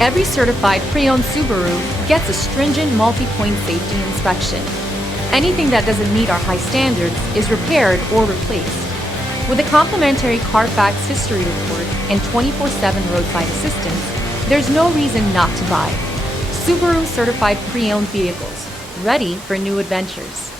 Every certified pre-owned Subaru gets a stringent multi-point safety inspection. Anything that doesn't meet our high standards is repaired or replaced. With a complimentary Carfax history report and 24/7 roadside assistance, there's no reason not to buy. Subaru certified pre-owned vehicles, ready for new adventures.